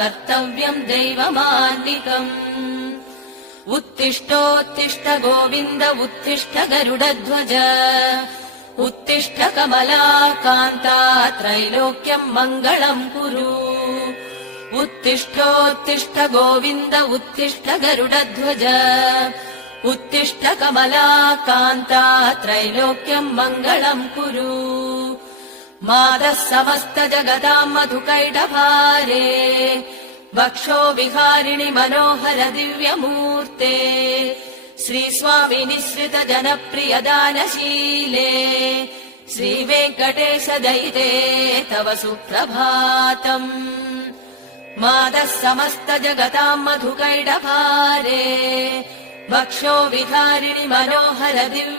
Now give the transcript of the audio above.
कर्तव्यम् दैवमान्निकम्। उत्तिष्ठोत्तिष्ठ गोविन्द उत्तिष्ठ गरुडध्वज उत्तिष्ठ कमलाकान्ता त्रैलोक्यम् मङ्गलम् कुरु। उत्तिष्ठोत्तिष्ठ गोविन्द उत्तिष्ठ गरुडध्वज उत्तिष्ठ कमलाकान्ता त्रैलोक्यम् मङ्गलम् कुरु। मातः समस्त जगताम् मधुकैटभारे वक्षो विहारिणि मनोहर दिव्यमूर्ते श्रीस्वामि निःसृत जनप्रिय दानशीले श्रीवेङ्कटेश दयिते तव सुप्रभातम्। मातः समस्त जगताम् मधुकैटभारे वक्षो विहारिणि मनोहर दिव्य